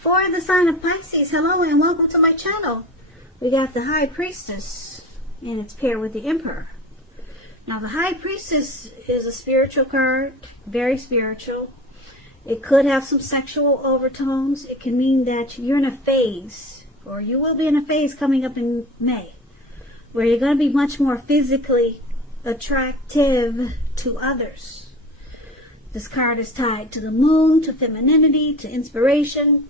For the sign of Pisces, hello and welcome to my channel. We got the High Priestess, and it's paired with the Emperor. Now, the High Priestess is a spiritual card, very spiritual. It could have some sexual overtones. It can mean that you're in a phase, or you will be in a phase coming up in May, where you're going to be much more physically attractive to others. This card is tied to the moon, to femininity, to inspiration.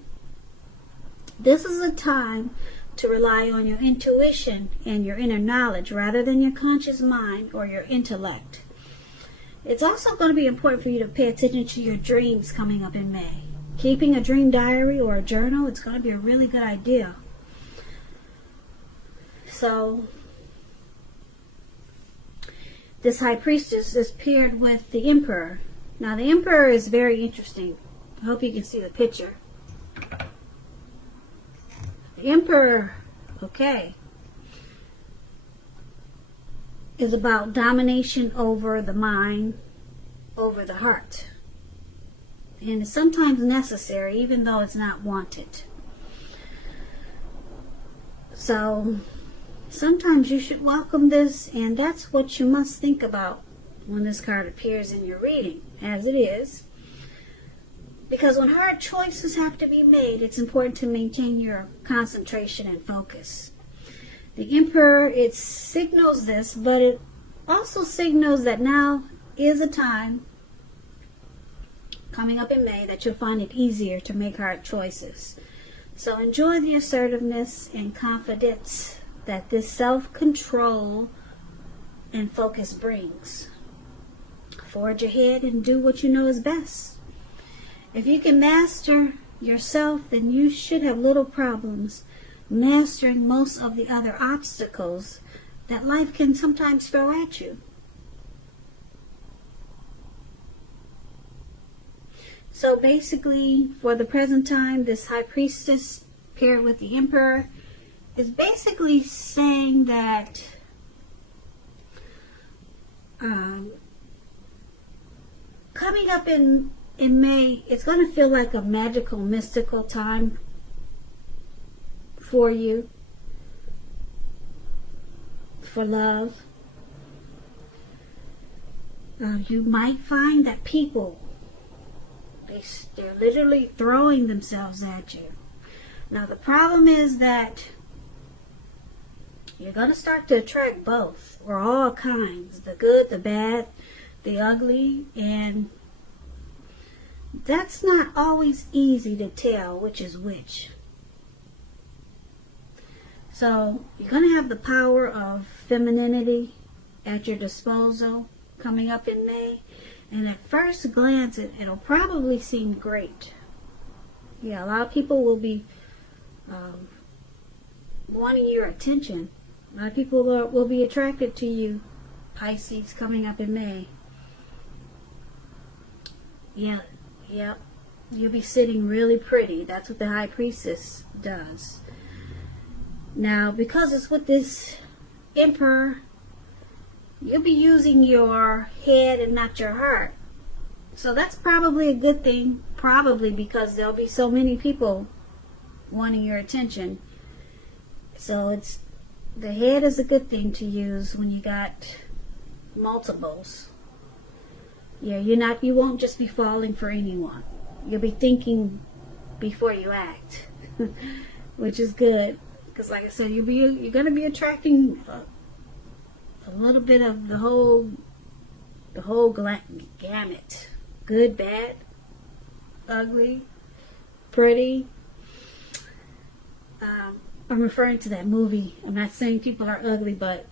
This is a time to rely on your intuition and your inner knowledge rather than your conscious mind or your intellect. It's also going to be important for you to pay attention to your dreams coming up in May. Keeping a dream diary or a journal, it's going to be a really good idea. So, this High Priestess is paired with the Emperor. Now, the Emperor is very interesting. I hope you can see the picture. The Emperor, okay, is about domination over the mind, over the heart. And it's sometimes necessary, even though it's not wanted. So, sometimes you should welcome this, and that's what you must think about when this card appears in your reading, as it is. Because when hard choices have to be made, it's important to maintain your concentration and focus. The Emperor, it signals this, but it also signals that now is a time coming up in May that you'll find it easier to make hard choices. So enjoy the assertiveness and confidence that this self-control and focus brings. Forge ahead and do what you know is best. If you can master yourself, then you should have little problems mastering most of the other obstacles that life can sometimes throw at you. So basically, for the present time, this High Priestess paired with the Emperor is basically saying that coming up in May, it's going to feel like a magical, mystical time for you, for love. You might find that people, they're literally throwing themselves at you. Now, the problem is that you're going to start to attract both, or all kinds, the good, the bad, the ugly, and that's not always easy to tell which is which. So, you're going to have the power of femininity at your disposal coming up in May. And at first glance, it'll probably seem great. Yeah, a lot of people will be wanting your attention. A lot of people will be attracted to you, Pisces, coming up in May. Yeah. Yep, you'll be sitting really pretty. That's what the High Priestess does. Now, because it's with this Emperor, you'll be using your head and not your heart. So that's probably a good thing, probably because there'll be so many people wanting your attention. So the head is a good thing to use when you got multiples. Yeah, you won't just be falling for anyone. You'll be thinking before you act, which is good. Because, like I said, you're going to be attracting a little bit of the whole gamut: good, bad, ugly, pretty. I'm referring to that movie. I'm not saying people are ugly, but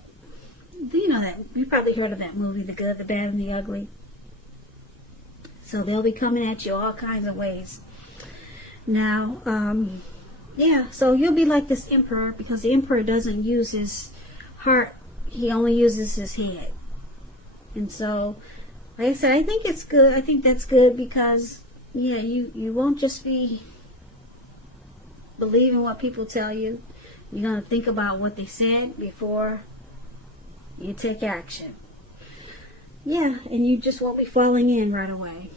you know that you probably heard of that movie, The Good, the Bad, and the Ugly. So they'll be coming at you all kinds of ways. Now, yeah, so you'll be like this Emperor, because the Emperor doesn't use his heart. He only uses his head. And so, like I said, I think it's good. I think that's good because, yeah, you won't just be believing what people tell you. You're going to think about what they said before you take action. Yeah, and you just won't be falling in right away.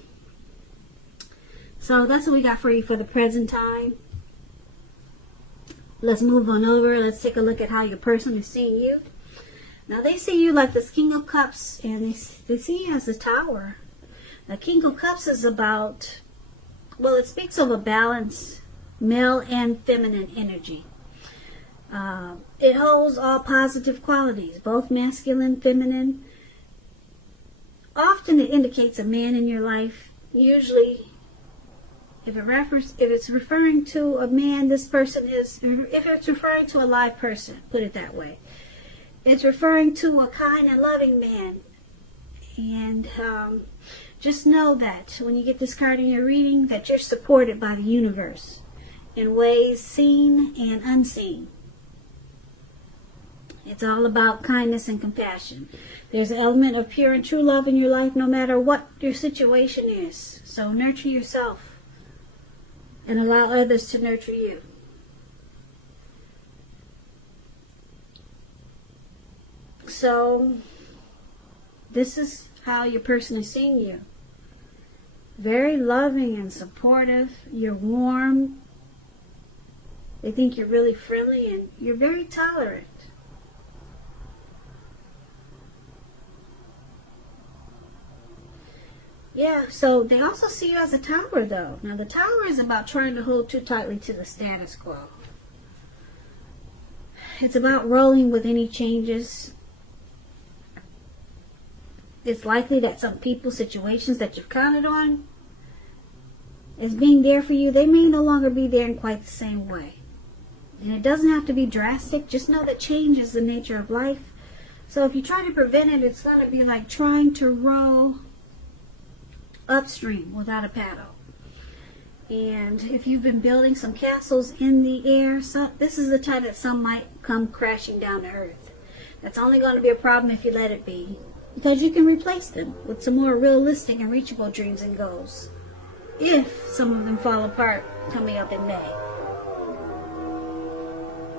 So that's what we got for you for the present time. Let's move on over. Let's take a look at how your person is seeing you. Now they see you like this King of Cups, and they see you as a Tower. The King of Cups is about, well, it speaks of a balance, male and feminine energy. It holds all positive qualities, both masculine, feminine. Often it indicates a man in your life. Usually, if it's referring to a man, this person is, if it's referring to a live person, put it that way. It's referring to a kind and loving man. And just know that when you get this card in your reading, that you're supported by the universe in ways seen and unseen. It's all about kindness and compassion. There's an element of pure and true love in your life no matter what your situation is. So nurture yourself and allow others to nurture you. So this is how your person is seeing you. Very loving and supportive. You're warm. They think you're really friendly and you're very tolerant. Yeah, so they also see you as a Tower, though. Now, the Tower is about trying to hold too tightly to the status quo. It's about rolling with any changes. It's likely that some people, situations that you've counted on as being there for you, they may no longer be there in quite the same way. And it doesn't have to be drastic. Just know that change is the nature of life. So if you try to prevent it, it's going to be like trying to row upstream without a paddle. And if you've been building some castles in the air, so this is the time that some might come crashing down to earth. That's only going to be a problem if you let it be, because you can replace them with some more realistic and reachable dreams and goals, if some of them fall apart coming up in May.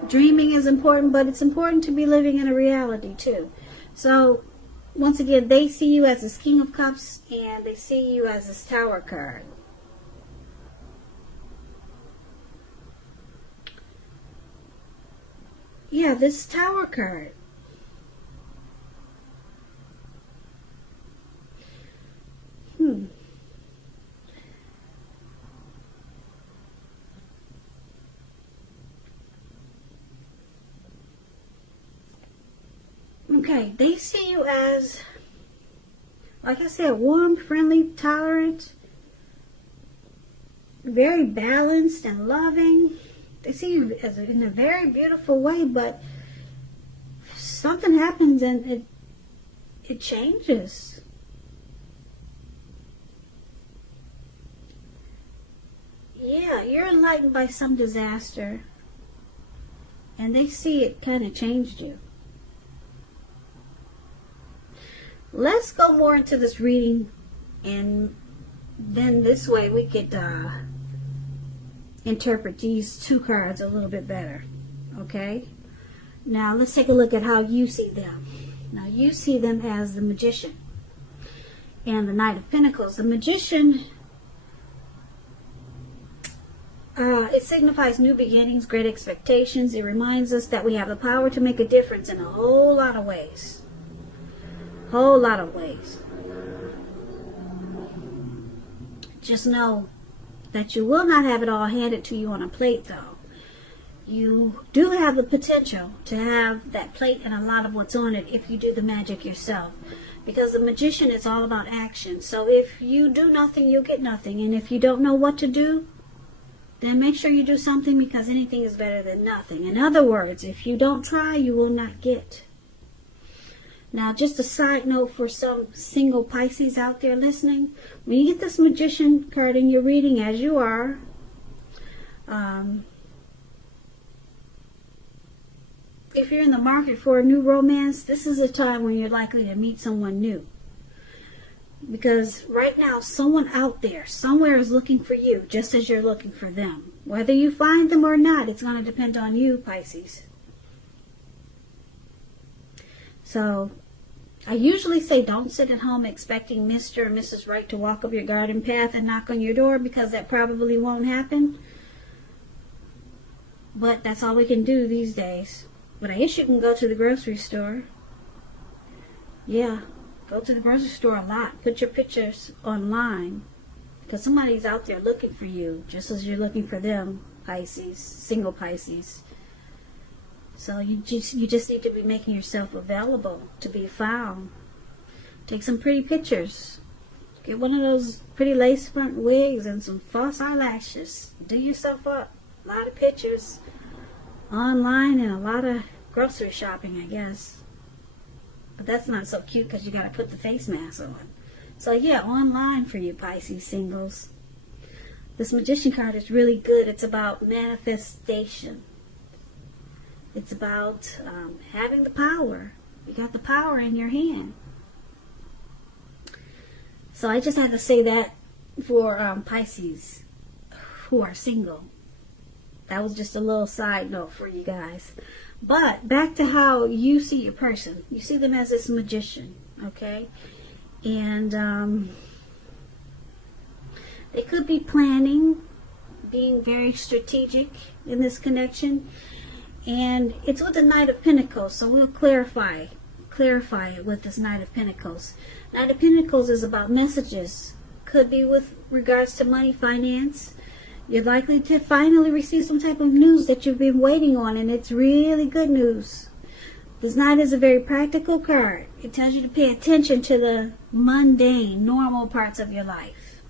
Dreaming is important, but it's important to be living in a reality too. So once again, they see you as this King of Cups, and they see you as this Tower card. Yeah, this Tower card. Okay, they see you as, like I said, warm, friendly, tolerant, very balanced and loving. They see you as in a very beautiful way, but something happens and it changes. Yeah, you're enlightened by some disaster, and they see it kind of changed you. Let's go more into this reading, and then this way we could interpret these two cards a little bit better. Okay? Now let's take a look at how you see them. Now you see them as the Magician and the Knight of Pentacles. The Magician, it signifies new beginnings, great expectations. It reminds us that we have the power to make a difference in a whole lot of ways. Whole lot of ways. Just know that you will not have it all handed to you on a plate, though. You do have the potential to have that plate and a lot of what's on it if you do the magic yourself. Because the Magician is all about action. So if you do nothing, you'll get nothing. And if you don't know what to do, then make sure you do something, because anything is better than nothing. In other words, if you don't try, you will not get. Now, just a side note for some single Pisces out there listening. When you get this Magician card in your reading, as you are, if you're in the market for a new romance, this is a time when you're likely to meet someone new. Because right now, someone out there, somewhere is looking for you, just as you're looking for them. Whether you find them or not, it's going to depend on you, Pisces. So, I usually say don't sit at home expecting Mr. or Mrs. Right to walk up your garden path and knock on your door, because that probably won't happen. But that's all we can do these days. But I guess you can go to the grocery store. Yeah, go to the grocery store a lot. Put your pictures online. Because somebody's out there looking for you, just as you're looking for them, Pisces, single Pisces. So you just need to be making yourself available to be found. Take some pretty pictures. Get one of those pretty lace front wigs and some false eyelashes. Do yourself up. A lot of pictures online and a lot of grocery shopping, I guess. But that's not so cute because you got to put the face mask on. So yeah, online for you Pisces singles. This Magician card is really good. It's about manifestation. It's about having the power. You got the power in your hand. So I just had to say that for Pisces who are single. That was just a little side note for you guys. But back to how you see your person. You see them as this magician, okay? And they could be planning, being very strategic in this connection. And it's with the Knight of Pentacles, so we'll clarify it with this Knight of Pentacles. Knight of Pentacles is about messages. Could be with regards to money, finance. You're likely to finally receive some type of news that you've been waiting on, and it's really good news. This Knight is a very practical card. It tells you to pay attention to the mundane, normal parts of your life.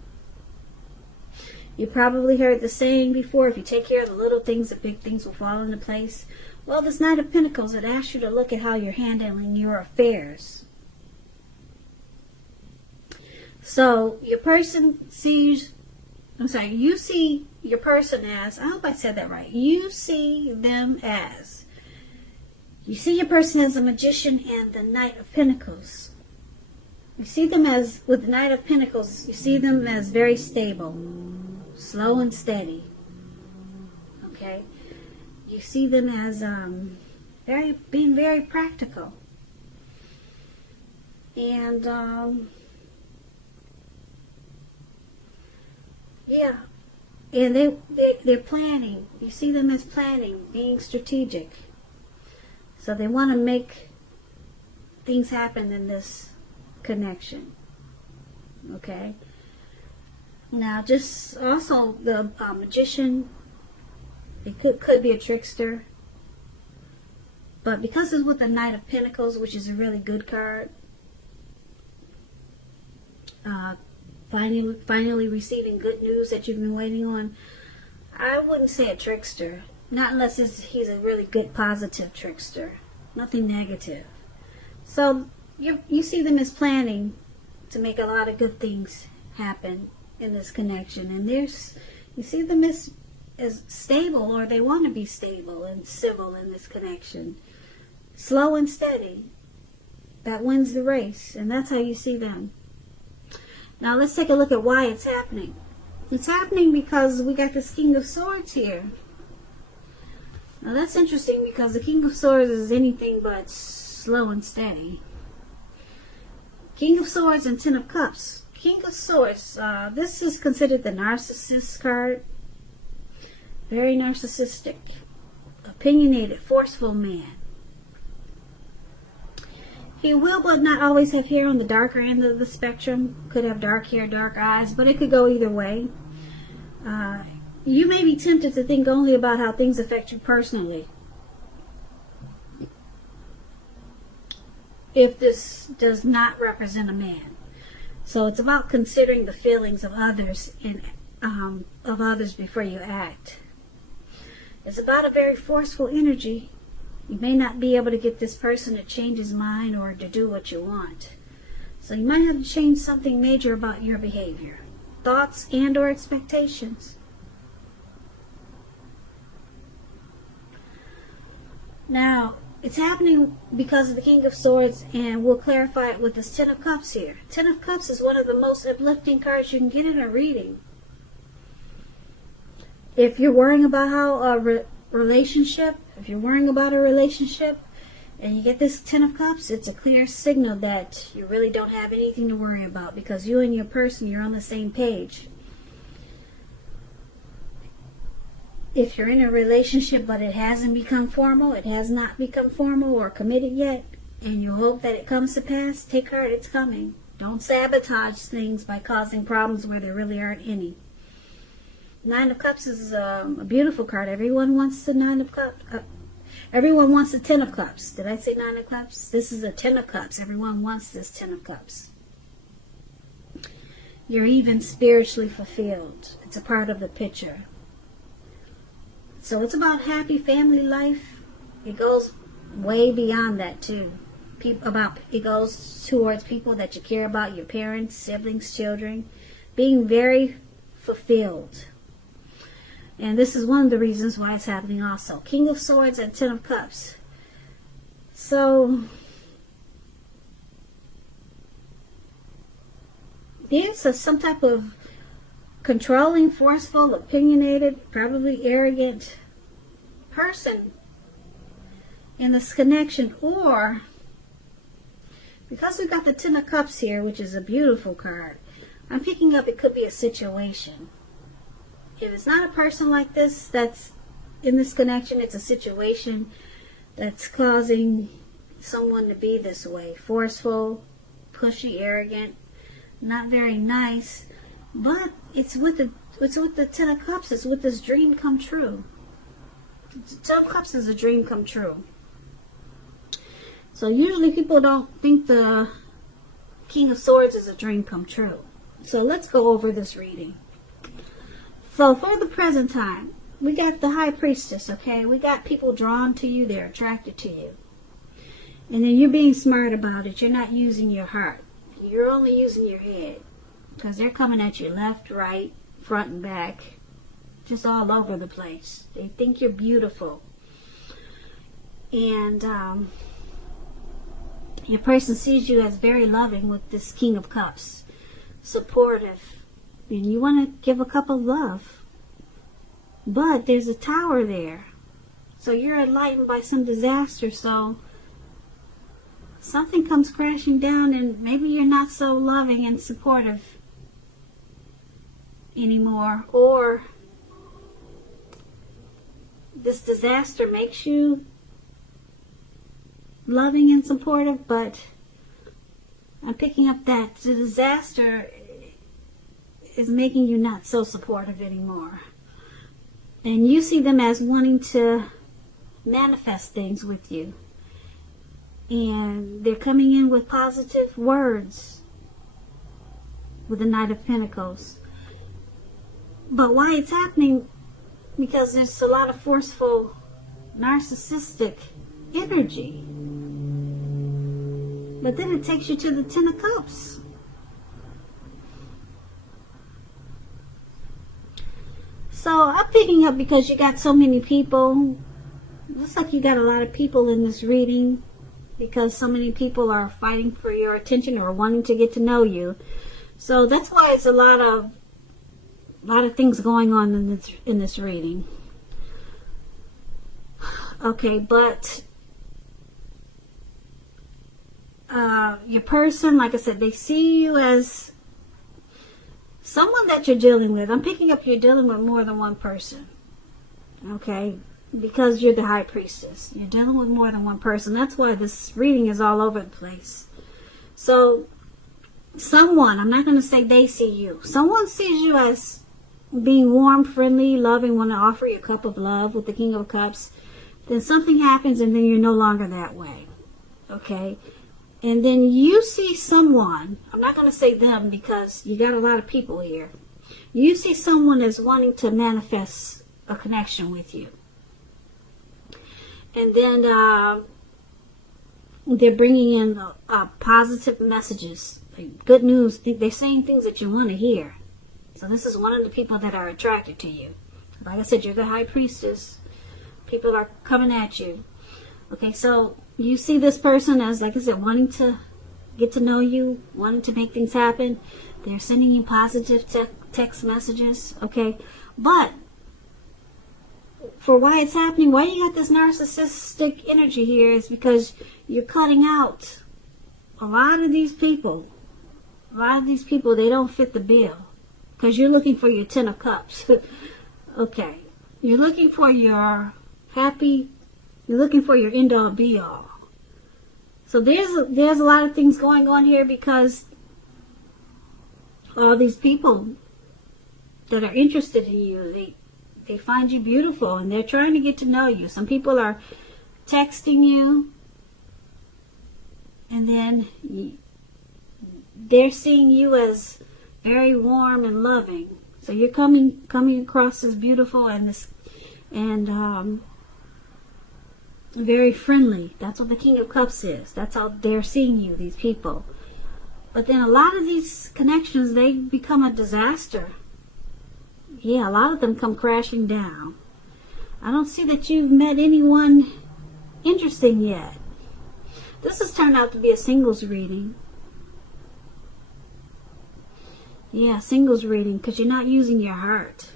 You probably heard the saying before, if you take care of the little things, the big things will fall into place. Well, this Knight of Pentacles, it asks you to look at how you're handling your affairs. So, your person sees, you see your person as, I hope I said that right. You see your person as a magician and the Knight of Pentacles. You see them as, with the Knight of Pentacles, you see them as very stable, slow and steady. Okay? You see them as being very practical. And yeah. And they're planning. You see them as planning, being strategic. So they want to make things happen in this connection. Okay? Now, just also the magician, it could be a trickster. But because it's with the Knight of Pentacles, which is a really good card, finally receiving good news that you've been waiting on, I wouldn't say a trickster. Not unless he's a really good positive trickster. Nothing negative. So you see them as planning to make a lot of good things happen in this connection. And you see them as stable, or they want to be stable and civil in this connection. Slow and steady. That wins the race. And that's how you see them. Now let's take a look at why it's happening. It's happening because we got this King of Swords here. Now that's interesting because the King of Swords is anything but slow and steady. King of Swords and Ten of Cups. King of Swords, this is considered the narcissist card. Very narcissistic, opinionated, forceful man. He will but not always have hair on the darker end of the spectrum. Could have dark hair, dark eyes, but it could go either way. You may be tempted to think only about how things affect you personally. If this does not represent a man. So it's about considering the feelings of others before you act. It's about a very forceful energy. You may not be able to get this person to change his mind or to do what you want. So you might have to change something major about your behavior, thoughts and or expectations. Now, it's happening because of the King of Swords, and we'll clarify it with this Ten of Cups here. Ten of Cups is one of the most uplifting cards you can get in a reading. If you're worrying about how a relationship, if you're worrying about a relationship and you get this Ten of Cups, it's a clear signal that you really don't have anything to worry about because you and your person, you're on the same page. if you're in a relationship but it hasn't become formal, it has not become formal or committed yet, and you hope that it comes to pass, take heart, it's coming. Don't sabotage things by causing problems where there really aren't any. Nine of Cups is a beautiful card. Everyone wants the Nine of Cups. Everyone wants the Ten of Cups. Did I say Nine of Cups? This is a Ten of Cups. Everyone wants this Ten of Cups. You're even spiritually fulfilled. It's a part of the picture. So it's about happy family life. It goes way beyond that too. It goes towards people that you care about, your parents, siblings, children, being very fulfilled. And this is one of the reasons why it's happening also. King of Swords and Ten of Cups. So there's some type of controlling, forceful, opinionated, probably arrogant person in this connection. Or, because we've got the Ten of Cups here, which is a beautiful card, I'm picking up it could be a situation. If it's not a person like this that's in this connection, it's a situation that's causing someone to be this way. Forceful, pushy, arrogant, not very nice. But it's with the Ten of Cups. It's with this dream come true. The Ten of Cups is a dream come true. So usually people don't think the King of Swords is a dream come true. So let's go over this reading. So for the present time, we got the High Priestess, okay? We got people drawn to you. They're attracted to you. And then you're being smart about it. You're not using your heart. You're only using your head. Because they're coming at you left, right, front, and back. Just all over the place. They think you're beautiful. And your person sees you as very loving with this King of Cups. Supportive. And you want to give a cup of love. But there's a tower there. So you're enlightened by some disaster. So something comes crashing down and maybe you're not so loving and supportive anymore. Or this disaster makes you loving and supportive, but I'm picking up that the disaster is making you not so supportive anymore. And you see them as wanting to manifest things with you. And they're coming in with positive words with the Knight of Pentacles. But why it's happening? Because there's a lot of forceful, narcissistic energy. But then it takes you to the Ten of Cups. So I'm picking up because you got so many people. Looks like you got a lot of people in this reading because so many people are fighting for your attention or wanting to get to know you. So that's why it's a lot of things going on in this reading. Okay, but your person, like I said, they see you as someone that you're dealing with. I'm picking up you're dealing with more than one person. Okay? Because you're the High Priestess. You're dealing with more than one person. That's why this reading is all over the place. So, someone, I'm not going to say they see you. Someone sees you as being warm, friendly, loving, want to offer you a cup of love with the King of Cups. Then something happens and then you're no longer that way. Okay? And then you see someone, I'm not going to say them because you got a lot of people here. You see someone as wanting to manifest a connection with you. And then they're bringing in positive messages, like good news. They're saying things that you want to hear. So this is one of the people that are attracted to you. Like I said, you're the High Priestess. People are coming at you. Okay, so you see this person as, like I said, wanting to get to know you, wanting to make things happen. They're sending you positive text messages, okay? But for why it's happening, why you got this narcissistic energy here is because you're cutting out a lot of these people. A lot of these people, they don't fit the bill because you're looking for your Ten of Cups. Okay. You're looking for your happy, you're looking for your end all be all. So there's a lot of things going on here, because all these people that are interested in you, they find you beautiful and they're trying to get to know you. Some people are texting you, and then they're seeing you as very warm and loving. So you're coming across as beautiful and very friendly. That's what the King of Cups is. That's how they're seeing you, these people. But then a lot of these connections, they become a disaster. Yeah, a lot of them come crashing down. I don't see that you've met anyone interesting yet. This has turned out to be a singles reading. Yeah, singles reading, because you're not using your heart.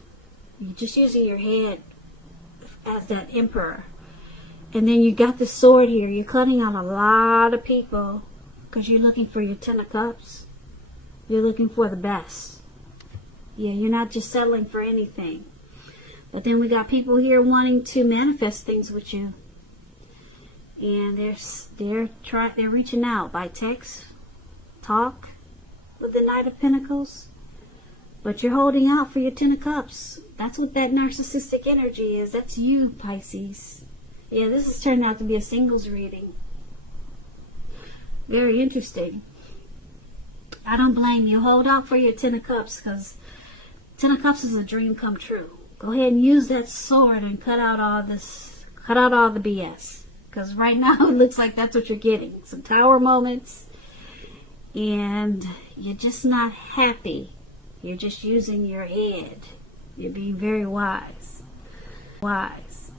You're just using your head as that emperor. And then you got the sword here. You're cutting out a lot of people because you're looking for your 10 of Cups. You're looking for the best. Yeah, you're not just settling for anything. But then we got people here wanting to manifest things with you. And they're reaching out by text, talk, with the Knight of Pentacles. But you're holding out for your 10 of Cups. That's what that narcissistic energy is. That's you, Pisces. Yeah, this has turned out to be a singles reading. Very interesting. I don't blame you. Hold out for your 10 of Cups, because 10 of Cups is a dream come true. Go ahead and use that sword and cut out all the BS. Because right now it looks like that's what you're getting. Some tower moments. And you're just not happy. You're just using your head. You're being very wise. Wise.